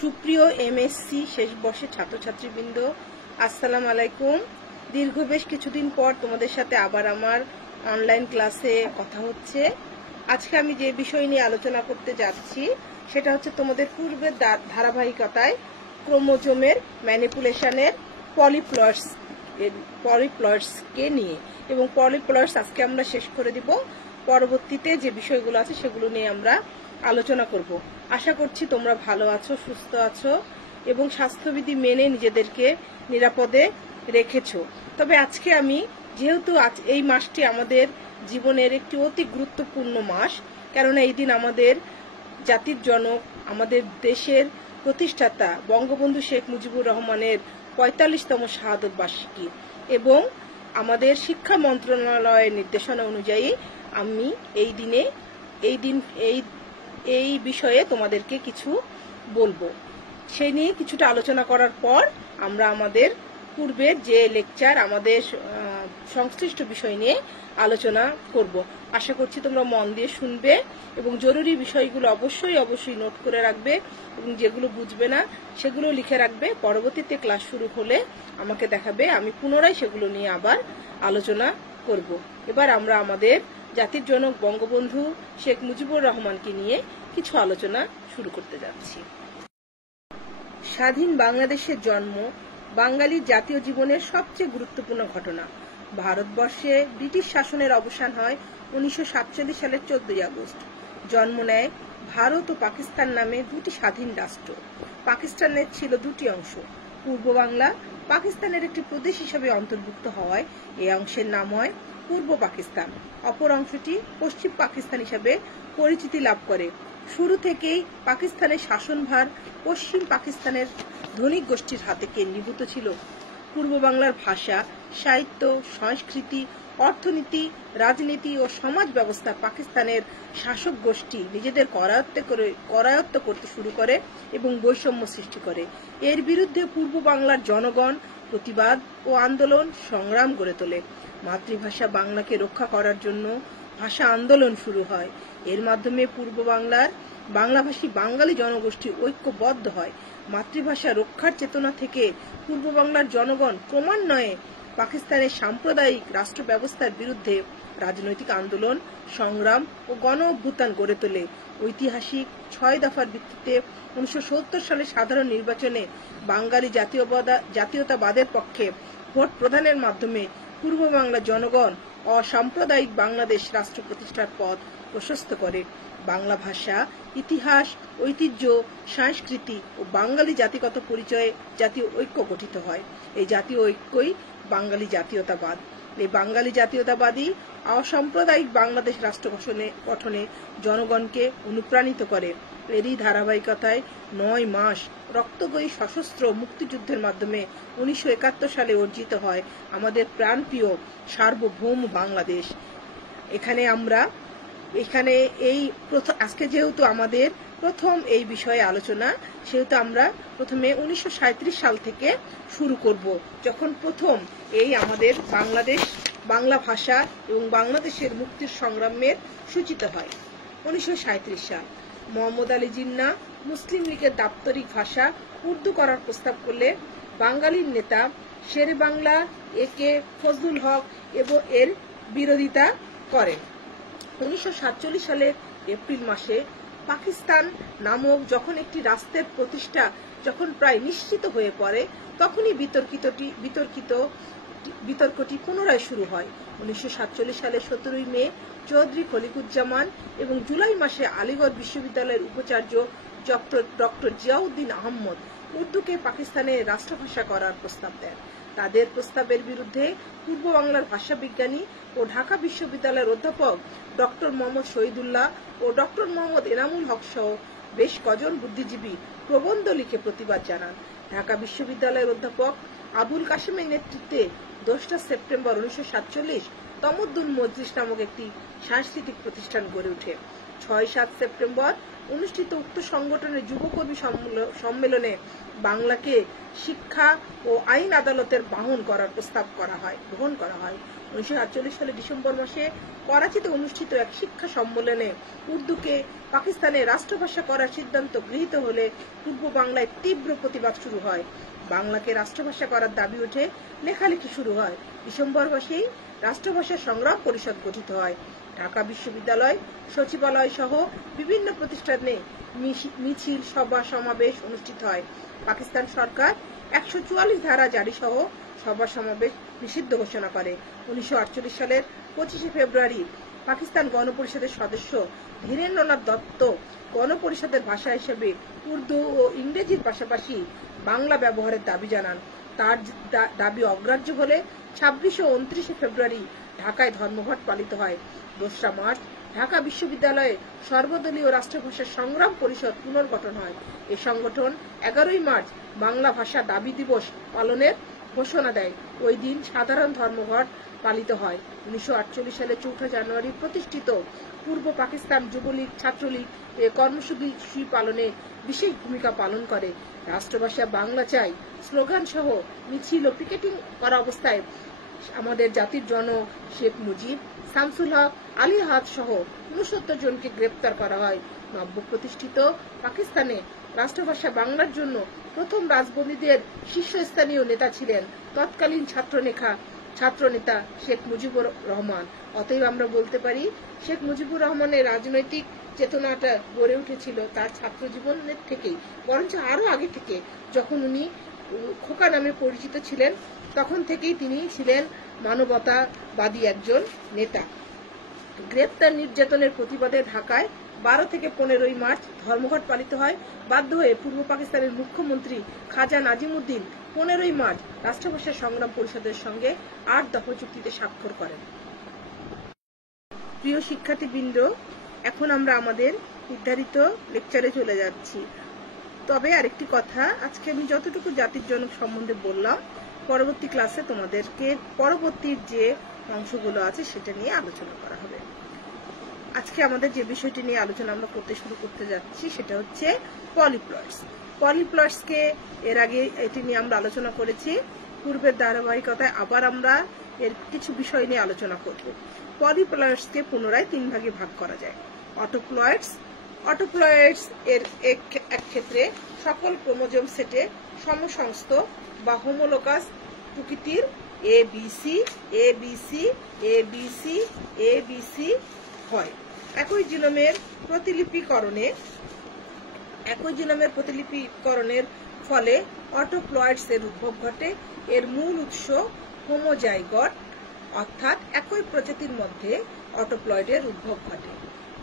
সুপ্রিয় এমএসসি শেষ বর্ষের ছাত্রছাত্রীবৃন্দ, আসসালামু আলাইকুম। দীর্ঘ বেশ কিছুদিন পর তোমাদের সাথে আবার আমার অনলাইন ক্লাসে কথা হচ্ছে। আজকে আমি যে বিষয় নিয়ে আলোচনা করতে যাচ্ছি সেটা হচ্ছে তোমাদের পূর্বের ধারাবাহিকতায় ক্রোমোজোমের ম্যানিপুলেশনের পলিপ্লয়েডসকে নিয়ে, এবং পলিপ্লয়েডস আজকে আমরা শেষ করে দিব। পরবর্তীতে যে বিষয়গুলো আছে সেগুলো নিয়ে আমরা আলোচনা করব। আশা করছি তোমরা ভালো আছো, সুস্থ আছো এবং স্বাস্থ্যবিধি মেনে নিজেদেরকে নিরাপদে রেখেছো। তবে আজকে আমি যেহেতু এই মাসটি আমাদের জীবনের একটি অতি গুরুত্বপূর্ণ মাস, কেননা এই দিন আমাদের জাতির জনক, আমাদের দেশের প্রতিষ্ঠাতা বঙ্গবন্ধু শেখ মুজিবুর রহমানের ৪৫তম শাহাদত বার্ষিকী, এবং আমাদের শিক্ষা মন্ত্রণালয়ের নির্দেশনা অনুযায়ী আমি এই বিষয়ে তোমাদেরকে কিছু বলবো। সেই নিয়ে কিছুটা আলোচনা করার পর আমরা আমাদের পূর্বের যে লেকচার, আমাদের সংশ্লিষ্ট বিষয় নিয়ে আলোচনা করব। আশা করছি তোমরা মন দিয়ে শুনবে এবং জরুরি বিষয়গুলো অবশ্যই নোট করে রাখবে, এবং যেগুলো বুঝবে না সেগুলো লিখে রাখবে। পরবর্তীতে ক্লাস শুরু হলে আমাকে দেখাবে, আমি পুনরায় সেগুলো নিয়ে আবার আলোচনা করব। এবার আমরা আমাদের জাতির জনক বঙ্গবন্ধু শেখ মুজিবুর রহমানকে নিয়ে কিছু আলোচনা শুরু করতে যাচ্ছি। স্বাধীন বাংলাদেশের জন্ম বাঙালির জাতীয় জীবনের সবচেয়ে গুরুত্বপূর্ণ ঘটনা। ভারতবর্ষে ব্রিটিশ শাসনের অবসান হয় 1947 সালের 14 আগস্ট। জন্ম নেয় ভারত ও পাকিস্তান নামে দুটি স্বাধীন রাষ্ট্র। পাকিস্তানের ছিল দুটি অংশ। পূর্ব বাংলা পাকিস্তানের একটি প্রদেশ হিসেবে অন্তর্ভুক্ত হওয়ায় এই অংশের নাম হয় পূর্ব পাকিস্তান। অপর অংশটি পশ্চিম পাকিস্তান হিসেবে পরিচিতি লাভ করে। শুরু থেকেই পাকিস্তানের শাসনভার পশ্চিম পাকিস্তানের ধনিক গোষ্ঠীর হাতে কেন্দ্রীভূত ছিল। পূর্ব বাংলার ভাষা, সাহিত্য, সংস্কৃতি, অর্থনীতি, রাজনীতি ও সমাজ ব্যবস্থা পাকিস্তানের শাসক গোষ্ঠী নিজেদের করায়ত্ত করতে শুরু করে এবং বৈষম্য সৃষ্টি করে। এর বিরুদ্ধে পূর্ব বাংলার জনগণ প্রতিবাদ ও আন্দোলন সংগ্রাম গড়ে তোলে। মাতৃভাষা বাংলাকে রক্ষা করার জন্য ভাষা আন্দোলন শুরু হয়। এর মাধ্যমে পূর্ব বাংলার বাংলাভাষী বাঙালি জনগোষ্ঠী ঐক্যবদ্ধ হয়। মাতৃভাষা রক্ষার চেতনা থেকে পূর্ব বাংলার জনগণ ক্রমান্বয়ে পাকিস্তানের সাম্প্রদায়িক রাষ্ট্র ব্যবস্থার বিরুদ্ধে রাজনৈতিক আন্দোলন, সংগ্রাম ও গণ অভ্যুত্থান গড়ে তোলে। ঐতিহাসিক 6 দফার ভিত্তিতে 1970 সালের সাধারণ নির্বাচনে বাঙালি জাতীয়তাবাদের পক্ষে ভোট প্রদানের মাধ্যমে পূর্ব বাংলার জনগণ অসাম্প্রদায়িক বাংলাদেশ রাষ্ট্র প্রতিষ্ঠার পথ প্রশস্ত করে। বাংলা ভাষা, ইতিহাস, ঐতিহ্য, সংস্কৃতি ও বাঙালি জাতিগত পরিচয়ে জাতীয় ঐক্য গঠিত হয়। এই জাতীয় ঐক্যই বাঙালি জাতীয়তাবাদ। এই বাঙালি জাতীয়তাবাদী অসাম্প্রদায়িক বাংলাদেশ রাষ্ট্র গঠনে জনগণকে অনুপ্রাণিত করে। এরই ধারাবাহিকতায় 9 মাস রক্তগয়ী সশস্ত্র মুক্তিযুদ্ধের মাধ্যমে 1971 সালে অর্জিত হয় আমাদের প্রাণপ্রিয় সার্বভৌম বাংলাদেশ। আজকে যেহেতু আমাদের প্রথম এই বিষয়ে আলোচনা, সেহেতু আমরা প্রথমে 1937 সাল থেকে শুরু করব, যখন প্রথম এই আমাদের বাংলা ভাষা এবং বাংলাদেশের মুক্তির সংগ্রামের সূচিত হয়। 1937 সাল মোহাম্মদ আলী জিন্নাহ মুসলিম লীগের দাপ্তরিক ভাষা উর্দু করার প্রস্তাব করলে বাঙালির নেতা শেরে বাংলা একে ফজলুল হক এবং এর বিরোধিতা করেন। 1947 সালের এপ্রিল মাসে পাকিস্তান নামক যখন একটি রাষ্ট্রের প্রতিষ্ঠা যখন প্রায় নিশ্চিত হয়ে পড়ে, তখনই বিতর্কটি পুনরায় শুরু হয়। 1947 সালের 17 মে চৌধুরী খলিকুজ্জামান এবং জুলাই মাসে আলিগড় বিশ্ববিদ্যালয়ের উপাচার্য ডক্টর জিয়াউদ্দিন আহমদ উর্দুকে পাকিস্তানের রাষ্ট্রভাষা করার প্রস্তাব দেন। তাদের প্রস্তাবের বিরুদ্ধে পূর্ব বাংলার ভাষাবিজ্ঞানী ও ঢাকা বিশ্ববিদ্যালয়ের অধ্যাপক ডক্টর মোহাম্মদ শহীদুল্লাহ ও ডক্টর মোহাম্মদ এনামুল হক সহ বেশ কজন বুদ্ধিজীবী প্রবন্ধ লিখে প্রতিবাদ জানান। ঢাকা বিশ্ববিদ্যালয়ের অধ্যাপক আবুল কাশেমের নেতৃত্বে 2 সেপ্টেম্বর 1947 তমদ্দুন মজলিস নামক একটি সাংস্কৃতিক প্রতিষ্ঠান গড়ে ওঠে। 6-7 সেপ্টেম্বর অনুষ্ঠিত উক্ত সংগঠনের যুবকর্মী সম্মেলনে বাংলাকে শিক্ষা ও আইন আদালতের গ্রহণ করার প্রস্তাব গ্রহণ করা হয়। 1948 সালে ডিসেম্বর মাসে করাচিতে অনুষ্ঠিত এক শিক্ষা সম্মেলনে উর্দুকে পাকিস্তানের রাষ্ট্রভাষা করার সিদ্ধান্ত গৃহীত হলে পূর্ব বাংলায় তীব্র প্রতিবাদ শুরু হয়। বাংলাকে রাষ্ট্রভাষা করার দাবি উঠে লেখালেখি শুরু হয়। ডিসেম্বর মাসেই রাষ্ট্রভাষা সংগ্রাম পরিষদ গঠিত হয়। ঢাকা বিশ্ববিদ্যালয়, সচিবালয় সহ বিভিন্ন প্রতিষ্ঠানে মিছিল, সভা সমাবেশ অনুষ্ঠিত হয়। পাকিস্তান সরকার 144 ধারা জারি সহ সভা সমাবেশ নিষিদ্ধ ঘোষণা করে। 1948 সালের 25 ফেব্রুয়ারি পাকিস্তান গণপরিষদের সদস্য ধীরেন্দ্রনাথ দত্ত গণপরিষদের ভাষা হিসেবে উর্দু ও ইংরেজির পাশাপাশি বাংলা ব্যবহারের দাবি জানান। তার দাবি অগ্রাহ্য হলে 26 ও 29 ফেব্রুয়ারি ঢাকায় ধর্মঘট পালিত হয়। 2রা মার্চ ঢাকা বিশ্ববিদ্যালয়ে সর্বদলীয় রাষ্ট্রভাষা সংগ্রাম পরিষদ পুনর্গঠন হয়। এই সংগঠন 11 মার্চ বাংলা ভাষা দাবি দিবস পালনের ঘোষণা দেয়। ওই দিন সাধারণ ধর্মঘট পালিত হয়। 1948 সালে 4 জানুয়ারি প্রতিষ্ঠিত পূর্ব পাকিস্তান যুবলীগ ছাত্রলীগ এ কর্মসূচি পালনে বিশেষ ভূমিকা পালন করে। রাষ্ট্রভাষা বাংলা চাই স্লোগান সহ মিছিল ও পিকেটিং করা অবস্থায় আমাদের জাতির জনক শেখ মুজিব, শামসুল হক, আলী হাদ সহ 69 জনকে গ্রেপ্তার করা হয়। নব্য প্রতিষ্ঠিত পাকিস্তানে রাষ্ট্রভাষা বাংলার জন্য প্রথম রাজবন্দীদের শীর্ষস্থানীয় নেতা ছিলেন তৎকালীন ছাত্রনেতা শেখ মুজিবুর রহমান। অতএব আমরা বলতে পারি শেখ মুজিবুর রহমানের রাজনৈতিক চেতনাটা গড়ে উঠেছিল তার ছাত্র জীবনের থেকেই, বরঞ্চ আরো আগে থেকে। যখন উনি খোকা নামে পরিচিত ছিলেন তখন থেকেই তিনি ছিলেন মানবতাবাদী একজন নেতা। গ্রেপ্তার নির্যাতনের প্রতিবাদে ঢাকায় 12 থেকে 15 মার্চ ধর্মঘট পালিত হয়। বাধ্য হয়ে পূর্ব পাকিস্তানের মুখ্যমন্ত্রী খাজা নাজিমুদ্দিন 15 মার্চ রাষ্ট্রভাষা সংগ্রাম পরিষদের সঙ্গে 8 দফা চুক্তিতে স্বাক্ষর করেন। প্রিয় শিক্ষার্থীবৃন্দ, এখন আমরা আমাদের নির্ধারিত লেকচারে চলে যাচ্ছি। তবে আরেকটি কথা, আজকে আমি যতটুকু জাতির জনক সম্বন্ধে বললাম, পরবর্তী ক্লাসে তোমাদেরকে পরবর্তীর যে অংশগুলো আছে সেটা নিয়ে আলোচনা করা হবে। আজকে আমাদের যে বিষয়টি নিয়ে আলোচনা আমরা শুরু করতে যাচ্ছি সেটা হচ্ছে পলিপ্লয়েডস। পলিপ্লয়েডসকে এর আগে এটি নিয়ে আমরা আলোচনা করেছি। পূর্বের ধারাবাহিকতায় আবার আমরা এর কিছু বিষয় নিয়ে আলোচনা করব। পলিপ্লয়েডসকে পুনরায় 3 ভাগে ভাগ করা যায়। অটোপ্লয়েডস এর এক ক্ষেত্রে সকল ক্রোমোজোম সেটে সমসংস্থ বা হোমোলোগাস প্রকৃতির ABC হয়। একই জিনোমের প্রতিলিপিকরণের ফলে অটোপ্লয়েডস এর উদ্ভব ঘটে। এর মূল উৎস হোমোজাইগট, অর্থাৎ একই প্রজাতির মধ্যে অটোপ্লয়েডের উদ্ভব ঘটে।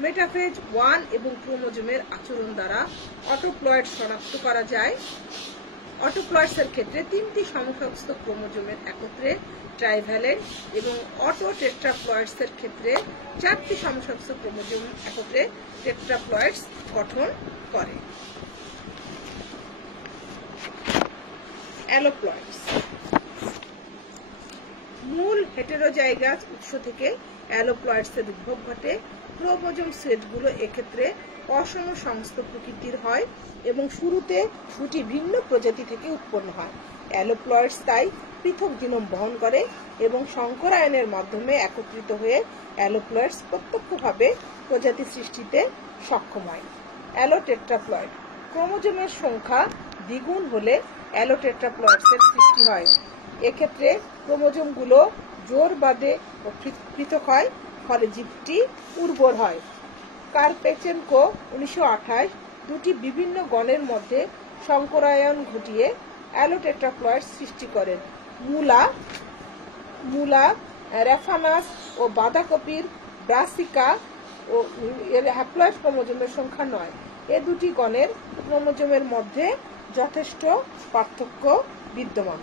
মেটাফেজ 1 এবং ক্রোমোজোমের আচরণ দ্বারা অটোপ্লয়েড শনাক্ত করা যায়। অটোপ্লয়েডস এর ক্ষেত্রে 3টি সমসংস্থ ক্রোমোজোমের একত্রে ট্রাইভ্যালেন্ট এবং টেট্রাপ্লয়েডস এর ক্ষেত্রে 4টি সমসংস্থ ক্রোমোজোম একত্রে টেট্রাপ্লয়েডস গঠন করে। অ্যালোপ্লয়েডস মূল হেটেরোজাইগাস উৎস থেকে অ্যালোপ্লয়েডস এর উদ্ভব ঘটে। ক্রোমোজোম সেটগুলো এক্ষেত্রে অসম সংস্থ প্রকৃতির হয় এবং শুরুতে 2টি ভিন্ন প্রজাতি থেকে উৎপন্ন হয়। অ্যালোপ্লয়েডস তাই পৃথক জিনোম বহন করে এবং সংকরায়নের মাধ্যমে একত্রিত হয়ে অ্যালোপ্লয়েডস প্রত্যক্ষভাবে প্রজাতি সৃষ্টিতে সক্ষম হয়। অ্যালোটেট্রাপ্লয়েড ক্রোমোজোমের সংখ্যা দ্বিগুণ হলে অ্যালোটেট্রাপ্লয়েডস এর সৃষ্টি হয়। এক্ষেত্রে ক্রোমোজোমগুলো জোর বাঁধে ও পৃথক হয়, ফলে জীবটি উর্বর হয়। কারপেচেনকো 1928 2টি বিভিন্ন গণের মধ্যে সংকরায়ন ঘটিয়ে অ্যালোটেট্রাপ্লয়েডস সৃষ্টি করেন। মূলা, রেফানাস ও বাঁধাকপির ব্রাসিকা ও এর হ্যাপ্লয়েড ক্রোমোজোমের সংখ্যা 9। এ দুটি গণের ক্রোমোজোমের মধ্যে যথেষ্ট পার্থক্য বিদ্যমান।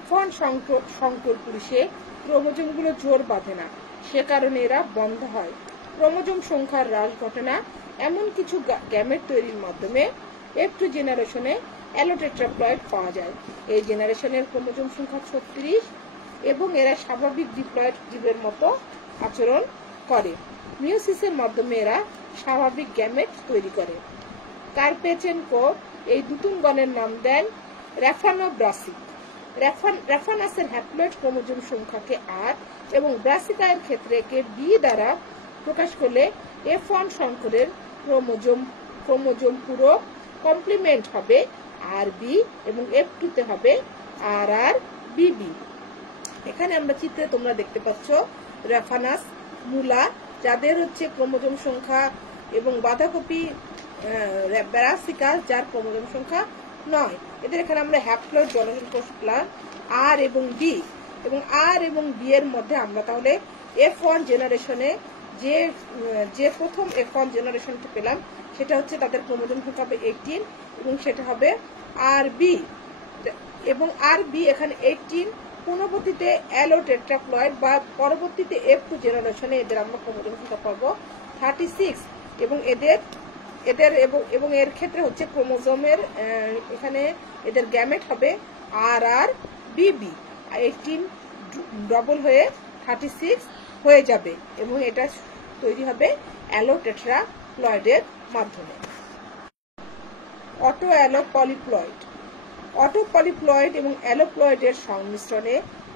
F1 সংকর পুরুষে ক্রোমোজোমগুলো জোর বাঁধে না, সে কারণে এরা বন্ধ হয়। ক্রোমোজোম সংখ্যার হ্রাস ঘটে না। এমন কিছু গ্যামেট তৈরির মাধ্যমে F2 জেনারেশনে অ্যালোটেট্রাপ্লয়েড পাওয়া যায়। এই জেনারেশনের ক্রোমোজোম সংখ্যা 36 এবং এরা স্বাভাবিক ডিপ্লয়েড জীবের মতো আচরণ করে। মিওসিসের মাধ্যমে এরা স্বাভাবিক গ্যামেট তৈরি করে। কার্পেচেনকো এই নতুন গণের নাম দেন র্যাফানোব্রাসিক। র্যাফানাসের হ্যাপ্লয়েড ক্রোমোজোম সংখ্যাকে আর এবং ব্রাসিকায়ের ক্ষেত্রে কে বি দ্বারা প্রকাশ করলে F1 শঙ্করের ক্রোমোজোম পুরো কমপ্লিমেন্ট হবে আর বি এবং F2 তে হবে আর বিবি। এখানে আমরা চিত্রে তোমরা দেখতে পাচ্ছ র্যাফানাস, মূলা, যাদের হচ্ছে ক্রোমোজোম সংখ্যা এবং বাঁধাকপি ব্রাসিকাস যার ক্রোমোজোম সংখ্যা 9। এদের এখানে আমরা হ্যাপ্লয়েড জনন কোষ পেলাম আর এবং বি, এবং আর এবং বি এর মধ্যে আমরা তাহলে F1 জেনারেশনে যে প্রথম F1 জেনারেশনটা পেলাম সেটা হচ্ছে তাদের ক্রোমোজোম সংখ্যা হবে 18 এবং সেটা হবে আর বি, এবং আর বি এখানে 18। পূর্ববর্তীতে অ্যালোটেট্রাপ্লয়েড বা পরবর্তীতে F2 জেনারেশনে এদের আমরা ক্রোমোজোম সংখ্যা পাবো 36 এবং এর ক্ষেত্রে হচ্ছে ক্রোমোজোমের এখানে এদের গ্যামেট হবে আর বিবি, 18 ডবল হয়ে 36 হয়ে যাবে এবং এটা তৈরি হবে অ্যালোটেট্রাপ্লয়েডের মাধ্যমে। Autoallopolyploid. Autopolyploid এবং অ্যালোপ্লয়েডের সংমিশ্রণে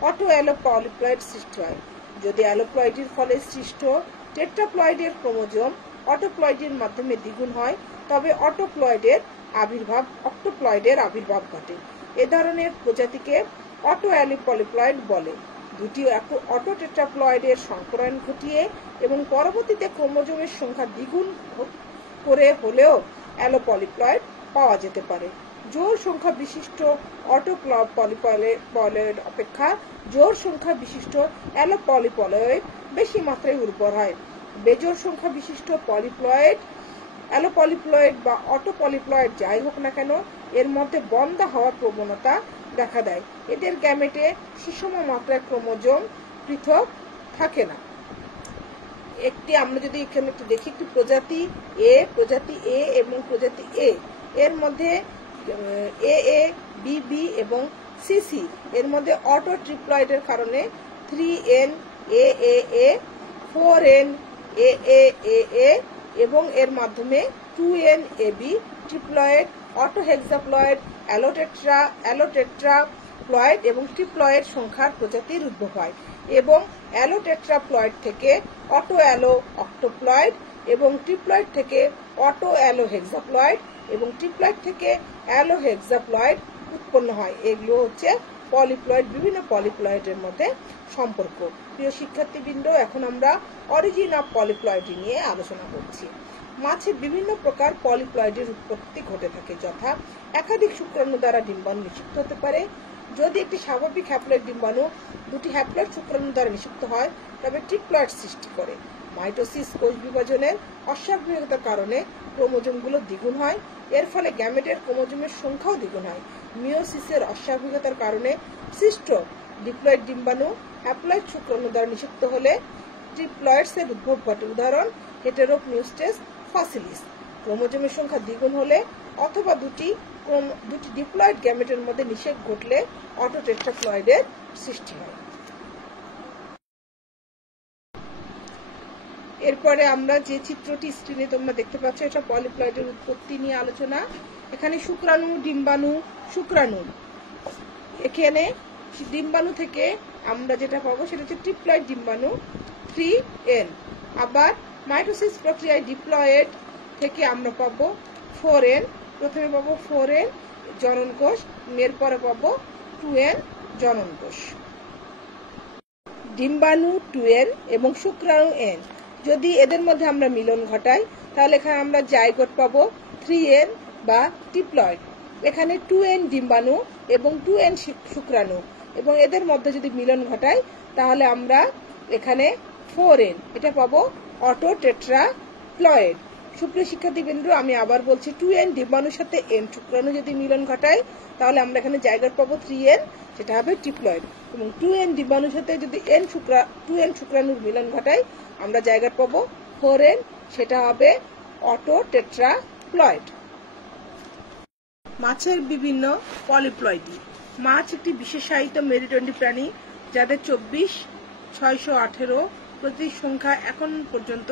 অটো অ্যালো পলিপ্লয়েড সৃষ্টি হয়। যদি অ্যালোপ্লয়েডের ফলে সৃষ্ট টেট্রাপ্লয়েডের ক্রোমোজোম অটোপ্লয়েডের মাধ্যমে দ্বিগুণ হয় তবে অক্টোপ্লয়েডের আবির্ভাব ঘটে। এ ধরনের প্রজাতিকে অটো অ্যালো পলিপ্লয়েড বলে। দুটি অটো টেট্রাপ্লয়েডের সংকরণ ঘটিয়ে এবং পরবর্তীতে ক্রোমোজোমের সংখ্যা দ্বিগুণ করে হলেও অ্যালো পলিপ্লয়েড পাওয়া যেতে পারে। জোড় সংখ্যা বিশিষ্ট অটো পলিপ্লয়েড অপেক্ষা জোড় সংখ্যা বিশিষ্ট অ্যালো পলিপ্লয়েড বেশি মাত্রায় উর্বর হয়। বেজোড় সংখ্যা বিশিষ্ট পলিপ্লয়েড, অ্যালো পলিপ্লয়েড বা অটো পলিপ্লয়েড যাই হোক না কেন এর মধ্যে বন্ধ হওয়ার প্রবণতা দেখা দেয়। এদের গ্যামেটে সুষম মাত্রায় ক্রোমোজোম পৃথক থাকে না। আমরা যদি এখানে একটু দেখি, একটি প্রজাতি এ এবং প্রজাতি এ এর মধ্যে এ বি এবং সিসি এর মধ্যে অটো ট্রিপ্লয়েডের কারণে 3N AAA 4N AAA এবং এর মাধ্যমে 2N AB ট্রিপ্লয়েড, অটো হেক্সাপ্লয়েড, অ্যালোটেট্রাপ্লয়েড এবং ট্রিপ্লয়েড সংখ্যার প্রজাতির উদ্ভব হয় এবং অ্যালোটেট্রাপ্লয়েড থেকে অটো অ্যালো অক্টোপ্লয়েড এবং ট্রিপ্লয়েড থেকে অটো অ্যালো হেক্সাপ্লয়েড এবং ট্রিপ্লয়েড থেকে অ্যালো হেক্সাপ্লয়েড উৎপন্ন হয়। এগুলো হচ্ছে পলিপ্লয়েড, বিভিন্ন পলিপ্লয়েডের মধ্যে সম্পর্ক। প্রিয় শিক্ষার্থীবৃন্দ, এখন আমরা অরিজিন অফ পলিপ্লয়েড নিয়ে আলোচনা করছি। মাছে বিভিন্ন প্রকার পলিপ্লয়েডের উৎপত্তি ঘটে থাকে, যথা একাধিক শুক্রাণু দ্বারা ডিম্বাণু নিষিক্ত হতে পারে। যদি একটি স্বাভাবিক হ্যাপ্লয়েড ডিম্বাণু দুটি হ্যাপ্লয়েড শুক্রাণু দ্বারা নিষিক্ত হয় তবে ট্রিপ্লয়েড সৃষ্টি করে। মাইটোসিস কোষ বিভাজনের অস্বাভাবিকতার কারণে ক্রোমোজোমগুলো দ্বিগুণ হয়, এর ফলে গ্যামেটের ক্রোমোজোমের সংখ্যাও দ্বিগুণ হয়। মিওসিসের অস্বাভাবিকতার কারণে সৃষ্ট ডিপ্লয়েড ডিম্বাণু হ্যাপ্লয়েড শুক্রাণু দ্বারা নিষিক্ত হলে ট্রিপ্লয়েডসের উদ্ভব ঘটে। উদাহরণ হেটেরোপ্নিউস্টেস ফসিলিস। ক্রোমোজোমের সংখ্যা দ্বিগুণ হলে অথবা দুটি ডিপ্লয়েড গ্যামেটের মধ্যে নিষেক ঘটলে অটো টেট্রাপ্লয়েডের সৃষ্টি হয়। এরপরে আমরা যে চিত্রটি স্ক্রিনে তোমরা দেখতে পাচ্ছ এটা পলিপ্লয়েডের উৎপত্তি নিয়ে আলোচনা। এখানে শুক্রাণু, ডিম্বাণু, শুক্রাণু, এখানে ডিম্বাণু থেকে আমরা যেটা পাবো সেটা হচ্ছে ট্রিপ্লয়েড ডিম্বাণু 3N। আবার মাইটোসিস প্রক্রিয়ায় ডিপ্লয়েড থেকে আমরা পাবো 4N। প্রথমে পাবো 4N জনন কোষ, এরপরে পাবো 2N জনন কোষ। ডিম্বাণু 2N এবং শুক্রাণু N, যদি এদের মধ্যে আমরা মিলন ঘটাই তাহলে এখানে আমরা জাইগোট পাবো 3N বা ট্রিপ্লয়েড। এখানে 2N ডিম্বাণু এবং 2N শুক্রাণু এবং এদের মধ্যে যদি মিলন ঘটাই তাহলে আমরা এখানে 4N এটা পাবো অটো টেট্রাপ্লয়েড। সুপ্রিয় শিক্ষার্থীবৃন্দ, আমি আবার বলছি 2N ডিম্বাণুর সাথে N শুক্রাণু যদি মিলন ঘটাই তাহলে আমরা এখানে জাইগোট পাবো 3N, সেটা হবে ট্রিপ্লয়েড। এবং 2N ডিম্বাণুর সাথে যদি 2N শুক্রাণুর মিলন ঘটাই আমরা জায়গা পাবো 4N, সেটা হবে অটো টেট্রাপ্লয়েড। মাছের বিভিন্ন পলিপ্লয়েডি। মাছ একটি বিশেষায়িত মেরুদণ্ডী প্রাণী যাদের 24, 618 প্রজাতির সংখ্যা এখন পর্যন্ত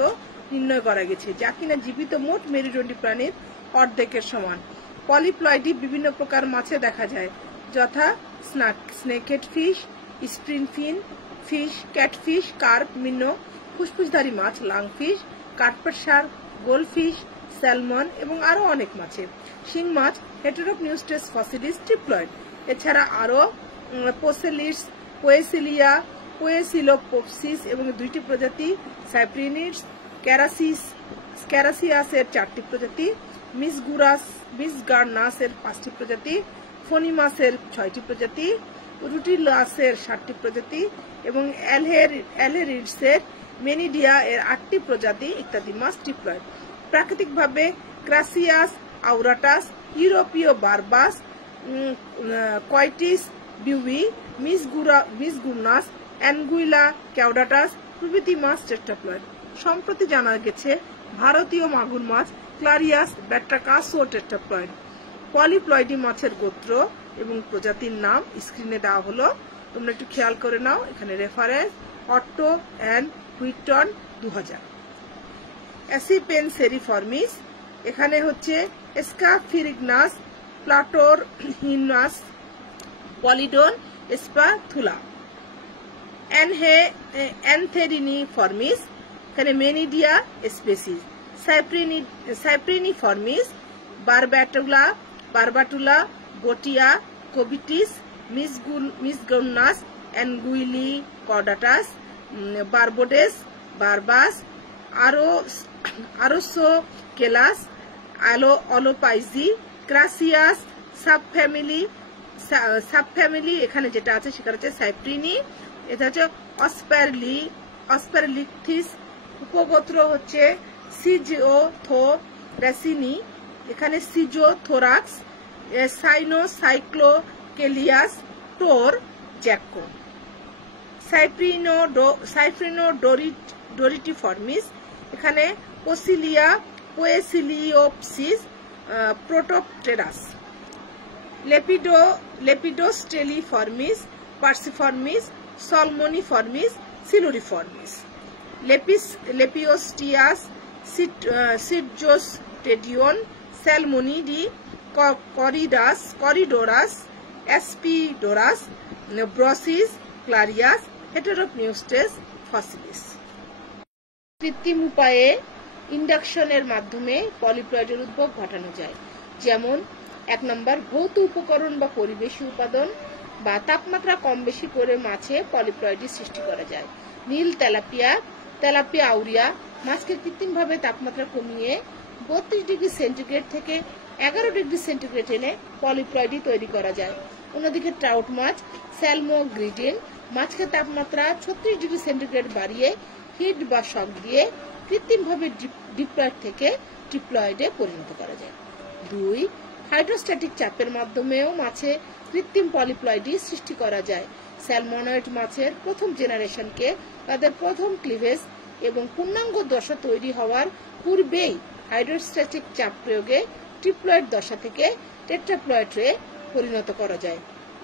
নির্ণয় করা গেছে, যা কিনা জীবিত মোট মেরুদণ্ডী প্রাণীর অর্ধেকের সমান। পলিপ্লয়েডি বিভিন্ন প্রকার মাছে দেখা যায়, যথা স্নেকহেড ফিশ, স্প্রিনফিন ফিশ, ক্যাটফিশ, কার্প, মিনো, ফুসফুসধারী মাছ, lungfish, carpet shark, goldfish, salmon এবং আরো অনেক মাছে। শিং মাছ হেটেরোপনিউস্টেস ফসিলিস ট্রিপ্লয়েড। এছাড়া আরো পোসেলিস, পোয়েসিলিয়া, পোয়েসিলোপোপসিস এবং 2টি প্রজাতি, সাইপ্রিনিডস, ক্যারাসিয়াসের 4টি প্রজাতি, মিসগার্নাসের 5টি প্রজাতি, ফোনিমাসের 6টি প্রজাতি, রুটিলাসের 7টি প্রজাতি এবং অ্যালহেরিডসের মেনিডিয়া এর 8টি প্রজাতি ইত্যাদি মাছ ট্রিপ্লয়েড। প্রাকৃতিকভাবে ক্রাসিয়াস আউরাটাস, ইউরোপীয় বারবাস, কয়টিস বিউই, মিসগুরনাস, অ্যানগুইলা ক্যাউডাটাস প্রভৃতি মাছ টেট্রাপ্লয়েড। সম্প্রতি জানা গেছে ভারতীয় মাগুর মাছ ক্লারিয়াস ব্যাট্রাকাসও টেট্রাপ্লয়েড। পলিপ্লয়েডি মাছের গোত্র এবং প্রজাতির নাম স্ক্রিনে দেওয়া হলো, তোমরা একটু খেয়াল করে নাও। এখানে রেফারেন্স অট্টো অ্যান্ড হুইটন 2000। অ্যাসিপেনসেরিফর্মিস, এখানে হচ্ছে স্কাফিরিগনাস, প্লাটোরহিনাস, পলিডন, স্পাথুলা। অ্যানথেরিনিফর্মিস, এখানে মেনিডিয়া স্পেসিস। সাইপ্রিনিফর্মিস, বারবাটুলা, গোটিয়া, কোবিটিস, মিসগুরনাস, অ্যানগুইলি কর্ডাটাস, বারবোডেস, বারবাস, আরোসোকেলাস, অলোপাইজি, ক্রাসিয়াস সাবফ্যামিলি। এখানে যেটা আছে সেটা হচ্ছে সাইপ্রিনি। এটা হচ্ছে অসপারলিকথিস। উপগোত্র হচ্ছে সিজিওথোরাসিনি। এখানে সিজোথোরাক্স, সাইনোসাইক্লোকেলিয়াস, টোর, জ্যাকো। সাইপ্রিনোডোরিটিফর্মিস, এখানে পোসিলিয়া, পোয়েসিলিওপসিস, প্রোটোপটেরাস। লেপিডোস্টেলিফর্মিস, পার্সিফর্মিস, সলমোনিফর্মিস, সিলুরিফর্মিস। লেপিওস্টিয়াস, সিটজোস্টেডিয়ন, স্যালমোনিডি, করিডোরাস, অ্যাসপিডোরাস, ব্রসিস, ক্লারিয়াস, হেটেরোপনিউস্টেস ফসিলিস। কৃত্রিম উপায়ে ইন্ডাকশনের মাধ্যমে পলিপ্লয়েডের উদ্ভব ঘটানো যায়, যেমন 1 নম্বর ভৌত উপকরণ বা পরিবেশী উপাদান বা তাপমাত্রা কম বেশি করে মাছে পলিপ্লয়েডি সৃষ্টি করা যায়। নীল তেলাপিয়া আউরিয়া মাছকে কৃত্রিমভাবে তাপমাত্রা কমিয়ে 32 ডিগ্রি সেন্টিগ্রেড থেকে 11 ডিগ্রি সেন্টিগ্রেড এনে পলিপ্লয়েডি তৈরি করা যায়। অন্যদিকে ট্রাউট মাছ স্যালমোগ্রিডিন মাছকে তাপমাত্রা 36 ডিগ্রি সেন্টিগ্রেড বাড়িয়ে হিট বা শক দিয়ে কৃত্রিমভাবে ডিপ্লয়েড থেকে ট্রিপ্লয়েডে পরিণত করা যায়। 2 হাইড্রোস্ট্যাটিক চাপের মাধ্যমেও মাছে কৃত্রিম পলিপ্লয়েডি সৃষ্টি করা যায়। স্যালমনয়েড মাছের প্রথম জেনারেশনকে তাদের প্রথম ক্লিভেজ এবং পূর্ণাঙ্গ দশা তৈরি হওয়ার পূর্বেই হাইড্রোস্ট্যাটিক চাপ প্রয়োগে ট্রিপ্লয়েড দশা থেকে টেট্রাপ্লয়েডে পরিণত করা যায়।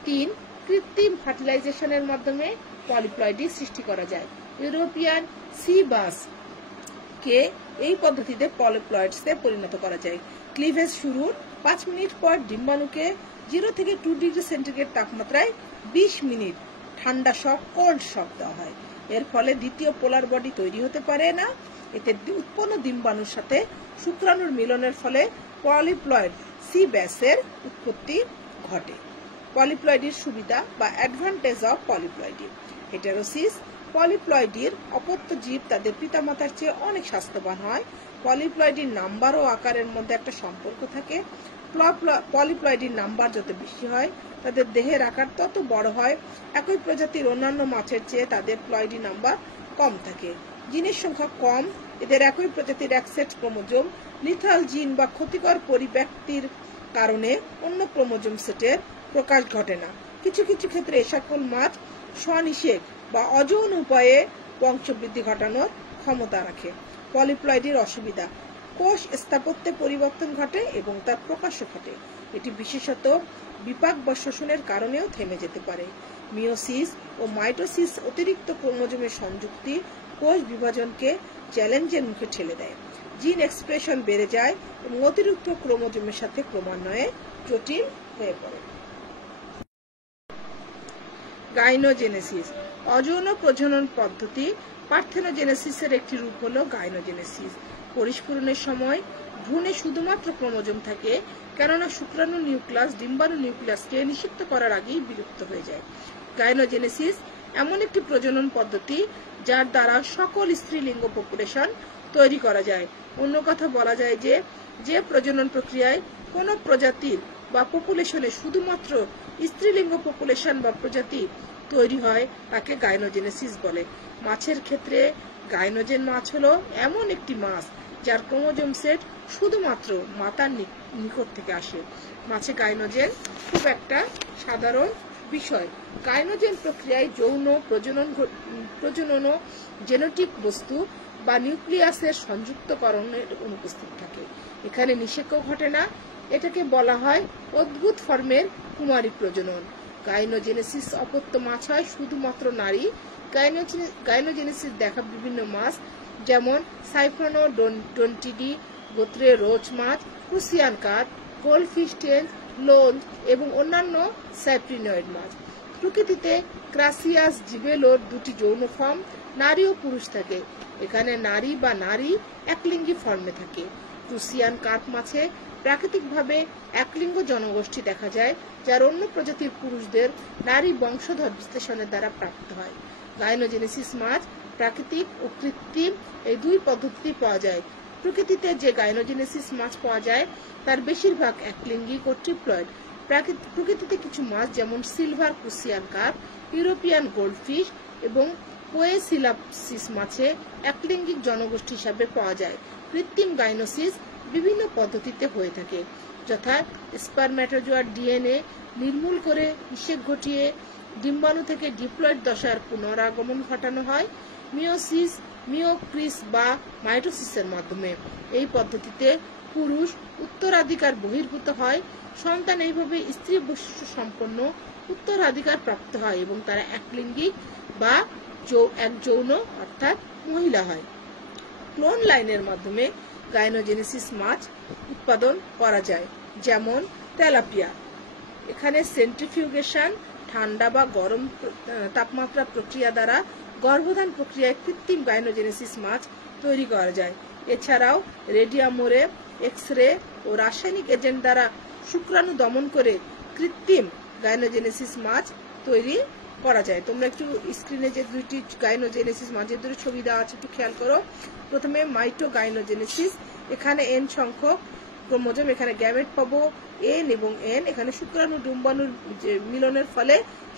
3 কৃত্রিম ফার্টিলাইজেশনের মাধ্যমে পলিপ্লয়েডি সৃষ্টি করা যায়। ইউরোপিয়ান সি বাস কে এই পদ্ধতিতে পলিপ্লয়েডসে পরিণত করা যায়। ক্লিভেজ শুরুর 5 মিনিট পর ডিম্বাণুকে 0 থেকে 2 ডিগ্রি সেন্টিগ্রেড তাপমাত্রায় 20 মিনিট ঠান্ডা শক কোল্ড শক দেওয়া হয়। এর ফলে দ্বিতীয় পোলার বডি তৈরি হতে পারে না। এতে উৎপন্ন ডিম্বাণুর সাথে শুক্রাণুর মিলনের ফলে পলিপ্লয়েড সি ব্যাসের উৎপত্তি ঘটে। পলিপ্লয়েডির সুবিধা বা অ্যাডভান্টেজ অফ পলিপ্লয়েডি। হেটেরোসিস, পলিপ্লয়েডির অপত্য জীব তাদের পিতামাতার চেয়ে অনেক স্বাস্থ্যবান হয়। পলিপ্লয়েডির নাম্বার ও আকারের মধ্যে একটা সম্পর্ক থাকে। পলিপ্লয়েডির নাম্বার যত বেশি হয় তাদের দেহের আকার তত বড় হয়। একই প্রজাতির অন্যান্য মাছের চেয়ে তাদের প্লয়েডি নাম্বার কম থাকে। জিনের সংখ্যা কম। এদের একই প্রজাতির এক সেট ক্রোমোজোম লিথাল জিন বা ক্ষতিকর পরিব্যক্তির কারণে অন্য ক্রোমোজোম সেটের প্রকাশ ঘটে না। কিছু কিছু ক্ষেত্রে এ সকল মাছ স্বনিষেক বা অযৌন উপায়ে বংশবৃদ্ধি ঘটানোর ক্ষমতা রাখে। পলিপ্লয়েডির অসুবিধা: কোষ স্থাপত্যে পরিবর্তন ঘটে এবং তার প্রকাশও ঘটে। এটি বিশেষত বিপাক বা শোষণের কারণেও থেমে যেতে পারে। মিওসিস ও মাইটোসিস অতিরিক্ত ক্রোমোজোমের সংযুক্তি কোষ বিভাজনকে চ্যালেঞ্জের মুখে ঠেলে দেয়। জিন এক্সপ্রেশন বেড়ে যায় এবং অতিরিক্ত ক্রোমোজোমের সাথে ক্রমান্বয়ে জটিল হয়ে পড়ে। গাইনোজেনেসিস অযৌন প্রজনন পদ্ধতি পার্থেনোজেনেসিসের একটি রূপ হলো গাইনোজেনেসিস। পরিস্ফুরণের সময় ভ্রূণে শুধুমাত্র ক্রোমোজোম থাকে, কেননা শুক্রাণু নিউক্লিয়াস ডিম্বাণু নিউক্লিয়াসকে নিষিক্ত করার আগেই বিলুপ্ত হয়ে যায়। গাইনোজেনেসিস এমন একটি প্রজনন পদ্ধতি যার দ্বারা সকল স্ত্রীলিঙ্গ পপুলেশন তৈরি করা যায়। অন্য কথা বলা যায় যে প্রজনন প্রক্রিয়ায় কোনো প্রজাতির বা পপুলেশনে শুধুমাত্র স্ত্রীলিঙ্গ পপুলেশন বা প্রজাতি তৈরি হয় তাকে গাইনোজেনেসিস বলে। মাছের ক্ষেত্রে গাইনোজেন মাছ হলো এমন একটি মাছ যার ক্রোমোজোম সেট শুধুমাত্র মাতার নিকট থেকে আসে। মাছে গাইনোজেন খুব একটা সাধারণ বিষয়। গাইনোজেন প্রক্রিয়ায় যৌন প্রজনন জেনেটিক বস্তু বা নিউক্লিয়াসের সংযুক্তকরণের অনুপস্থিত থাকে। এখানে নিষেক ঘটে না, এটাকে বলা হয় অদ্ভুত ফর্মের কুমারী প্রজনন। গাইনোজেনেসিস অপত্য মাছ হয় শুধুমাত্র নারী। গাইনোজেনেসিস দেখা বিভিন্ন মাছ যেমন সাইফ্রোনোডন্টিডি গোত্রের রোচ মাছ, ক্রুসিয়ান কার্প, গোল্ডফিশ টেল, লোঞ্জ এবং অন্যান্য সাইপ্রিনয়েড মাছ। প্রকৃতিতে ক্রাসিয়াস জিবেলোর দুটি যৌন ফর্ম নারী ও পুরুষ থাকে। এখানে নারী বা নারী একলিঙ্গী ফর্মে থাকে। ক্রুসিয়ান কার্প মাছে প্রাকৃতিকভাবে একলিঙ্গ জনগোষ্ঠী দেখা যায়, যার অন্য প্রজাতির পুরুষদের নারী বংশধর বিশ্লেষণের দ্বারা প্রাপ্ত হয়। গাইনোজেনেসিস মাছ প্রাকৃতিক ও কৃত্রিম এই দুই পদ্ধতি পাওয়া যায়। প্রকৃতিতে যে গাইনোজেনেসিস মাছ পাওয়া যায় তার বেশিরভাগ একলিঙ্গিক ও ট্রিপ্লয়েড। প্রকৃতিতে কিছু মাছ যেমন silver crucian carp, European goldfish এবং পোয়েসিলাপসিস মাছে একলিঙ্গিক জনগোষ্ঠী হিসাবে পাওয়া যায়। কৃত্রিম গাইনোসিস বিভিন্ন পদ্ধতিতে হয়ে থাকে, যথা স্পারম্যাটোজোয়ার ডিএনএ নির্মূল করে নিষেক ঘটিয়ে ডিম্বাণু থেকে ডিপ্লয়েড দশার পুনরাগমন ঘটানো হয়। মিওসিস, মিওক্রিস বা মাইটোসিসের মাধ্যমে এই পদ্ধতিতে পুরুষ উত্তরাধিকার বহির্ভূত হয়। সন্তান এইভাবে স্ত্রী বৈশিষ্ট্য সম্পন্ন উত্তরাধিকার প্রাপ্ত হয় এবং তারা একলিঙ্গিক বা এক যৌন অর্থাৎ মহিলা হয়। ক্লোন লাইনের মাধ্যমে গাইনোজেনেসিস মাছ উৎপাদন করা যায়, যেমন তেলাপিয়া। এখানে সেন্ট্রিফিউগেশন ঠান্ডা বা গরম তাপমাত্রা প্রক্রিয়া দ্বারা গর্ভধান প্রক্রিয়ায় কৃত্রিম গাইনোজেনেসিস মাছ তৈরি করা যায়। এছাড়াও রেডিয়ামোরে, এক্স-রে ও রাসায়নিক এজেন্ট দ্বারা শুক্রাণু দমন করে কৃত্রিম গাইনোজেনেসিস মাছ তৈরি করা যায়। তোমরা একটু স্ক্রিনে যে দুইটি গাইনোজেনেসিস মাছের দুটো ছবি দেওয়া আছে একটু খেয়াল করো। প্রথমে মাইটোগাইনোজেনেসিস, এখানে এন সংখ্যক ক্রোমোজোম, এখানে গ্যামেট পাবো এন এবং এন। এখানে শুক্রাণু ডিম্বাণুর মিলনের ফলে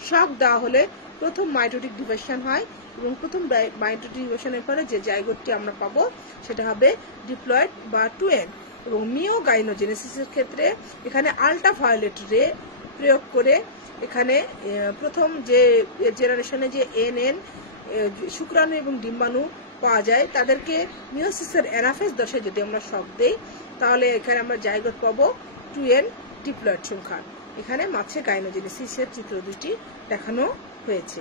শক দেওয়া হলে প্রথম মাইটোটিক ডিভিশন হয় এবং প্রথম মাইটোটিক ডিভিশনের পরে যে জাইগোটটি আমরা পাবো সেটা হবে ডিপ্লয়েড বা 2n। এবং মিওগাইনোজেনেসিসের ক্ষেত্রে এখানে আল্ট্রাভায়োলেট রে প্রয়োগ করে এখানে প্রথম যে জেনারেশনে যে এন শুক্রাণু এবং ডিম্বাণু পাওয়া যায় তাদেরকে মিওসিসের অ্যানাফেজ দশায় যদি আমরা শক দেই তাহলে এখানে আমরা জাইগোট পাবো 2n ডিপ্লয়েড সংখ্যা। এখানে মাছে গাইনোজেনেসিসের চিত্র দুটি দেখানো হয়েছে।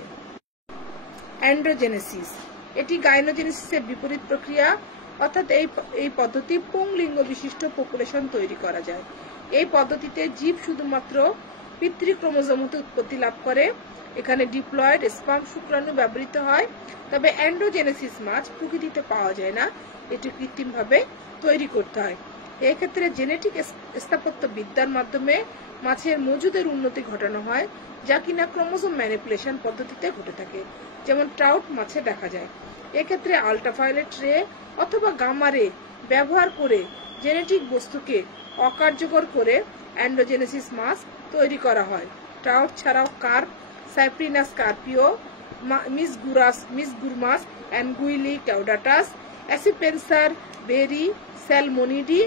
অ্যান্ড্রোজেনেসিস, এটি গাইনোজেনেসিসের বিপরীত প্রক্রিয়া, অর্থাৎ এই পদ্ধতি পুংলিঙ্গ বিশিষ্ট পপুলেশন তৈরি করা যায়। এই পদ্ধতিতে জীব শুধুমাত্র পিতৃ ক্রোমোজোম হতে উৎপত্তি লাভ করে। এখানে ডিপ্লয়েড স্পার্ম শুক্রাণু ব্যবহৃত হয়। তবে অ্যান্ড্রোজেনেসিস মাছ প্রকৃতিতে পাওয়া যায় না, এটি কৃত্রিমভাবে তৈরি করতে হয়। এক্ষেত্রে জেনেটিক স্থাপত্য বিদ্যার মাধ্যমে মাছের মজুদের উন্নতি ঘটানো হয়, যা কিনা ক্রোমোজোম ম্যানিপুলেশন পদ্ধতিতে ঘটে থাকে, যেমন ট্রাউট মাছে দেখা যায়। এক্ষেত্রে আল্ট্রাভায়োলেট রে অথবা গামা রে ব্যবহার করে জেনেটিক বস্তুকে অকার্যকর করে অ্যান্ড্রোজেনেসিস মাছ তৈরি করা হয়। ট্রাউট ছাড়াও কার্প, সাইপ্রিনাস কার্পিও, মিসগুরমাস, অ্যানগুইলি ক্যাউডাটাস, অ্যাসিপেন্সার, বেরি, স্যালমোনিডি,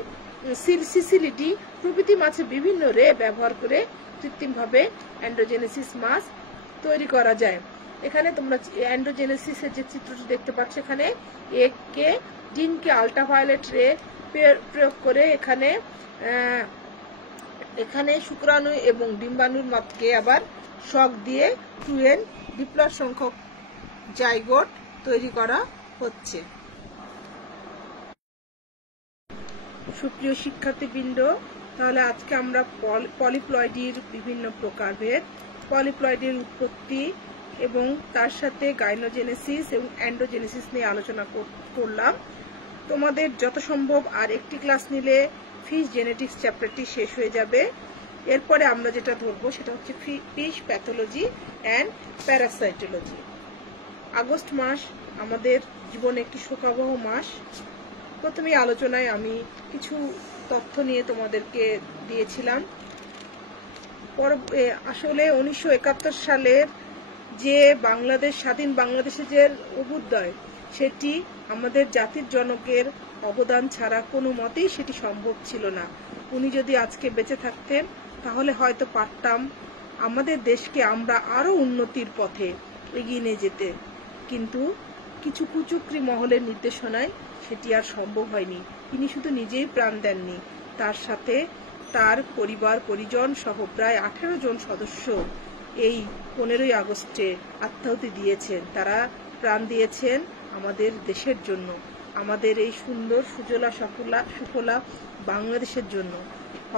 সিসিলিডি প্রভৃতি মাছে বিভিন্ন রে ব্যবহার করে কৃত্রিমভাবে অ্যান্ড্রোজেনেসিস মাছ তৈরি করা যায়। এখানে তোমরা অ্যান্ড্রোজেনেসিসের যে চিত্রটি দেখতে পাচ্ছ, এখানে এগকে ডিমকে আল্ট্রাভায়োলেট রে প্রয়োগ করে এখানে শুক্রাণু এবং ডিম্বাণুর মাত্রকে আবার শক দিয়ে 2n ডিপ্লয়েড সংখ্যক জাইগোট তৈরি করা হচ্ছে। সুপ্রিয় শিক্ষার্থীবৃন্দ, তাহলে আজকে আমরা পলিপ্লয়েডির বিভিন্ন প্রকারভেদ, পলিপ্লয়েডির উৎপত্তি এবং তার সাথে গাইনোজেনেসিস এবং অ্যান্ডোজেনেসিস নিয়ে আলোচনা করলাম। তোমাদের যত সম্ভব আর একটি ক্লাস নিলে ফিশ জেনেটিক্স চ্যাপ্টারটি শেষ হয়ে যাবে। এরপরে আমরা যেটা ধরবো সেটা হচ্ছে ফিশ প্যাথোলজি অ্যান্ড প্যারাসাইটোলজি। আগস্ট মাস আমাদের জীবনে একটি শোকাবহ মাস। প্রথমে আলোচনায় আমি কিছু তথ্য নিয়ে তোমাদেরকে দিয়েছিলাম। আসলে 1971 সালের যে স্বাধীন বাংলাদেশের যে অভ্যুদয়, সেটি আমাদের জাতির জনকের অবদান ছাড়া কোনো মতেই সেটি সম্ভব ছিল না। উনি যদি আজকে বেঁচে থাকতেন তাহলে হয়তো পারতাম আমাদের দেশকে আমরা আরো উন্নতির পথে এগিয়ে নিয়ে যেতে, কিন্তু কিছু কুচক্রী মহলের নির্দেশনায় সেটি আর সম্ভব হয়নি। তিনি শুধু নিজেই প্রাণ দেননি, তার সাথে তার পরিবার পরিজন সহ প্রায় 18 জন সদস্য এই 15ই আগস্টে আত্মাহুতি দিয়েছেন। তারা প্রাণ দিয়েছেন আমাদের দেশের জন্য, আমাদের এই সুন্দর সুজলা সুফলা বাংলাদেশের জন্য।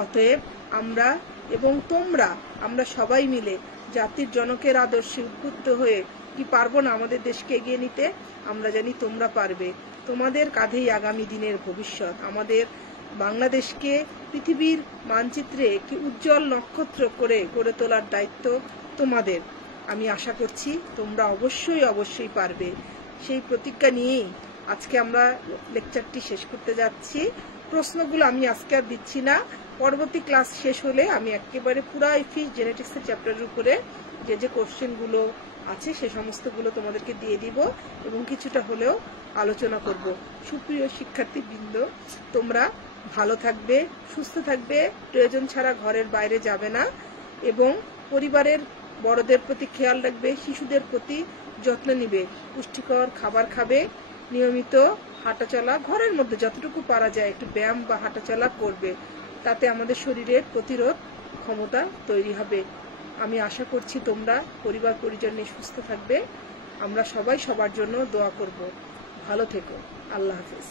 অতএব আমরা এবং আমরা সবাই মিলে জাতির জনকের আদর্শে উদ্বুদ্ধ হয়ে কি পারবো না আমাদের দেশকে এগিয়ে নিতে? আমরা জানি তোমরা পারবে। তোমাদের কাঁধেই আগামী দিনের ভবিষ্যৎ। আমাদের বাংলাদেশকে পৃথিবীর মানচিত্রে একটি উজ্জ্বল নক্ষত্র করে গড়ে তোলার দায়িত্ব তোমাদের। আমি আশা করছি তোমরা অবশ্যই পারবে। সেই প্রতিজ্ঞা নিয়েই আজকে আমরা লেকচারটি শেষ করতে যাচ্ছি। প্রশ্নগুলো আমি আজকে আর দিচ্ছি না, পরবর্তী ক্লাস শেষ হলে আমি একেবারে পুরো ফিশ জেনেটিক্সের চ্যাপ্টারের উপরে যে কোশ্চেনগুলো আছে সে সমস্তগুলো তোমাদেরকে দিয়ে দিব এবং কিছুটা হলেও আলোচনা করব। সুপ্রিয় শিক্ষার্থীবৃন্দ, তোমরা ভালো থাকবে, সুস্থ থাকবে, প্রয়োজন ছাড়া ঘরের বাইরে যাবে না এবং পরিবারের বড়দের প্রতি খেয়াল রাখবে, শিশুদের প্রতি যত্ন নিবে, পুষ্টিকর খাবার খাবে, নিয়মিত হাঁটাচলা, ঘরের মধ্যে যতটুকু পারা যায় একটু ব্যায়াম বা হাঁটাচলা করবে। তাতে আমাদের শরীরের প্রতিরোধ ক্ষমতা তৈরি হবে। আমি আশা করছি তোমরা পরিবার পরিজন নিয়ে সুস্থ থাকবে। আমরা সবাই সবার জন্য দোয়া করব। ভালো থেকো। আল্লাহ হাফেজ।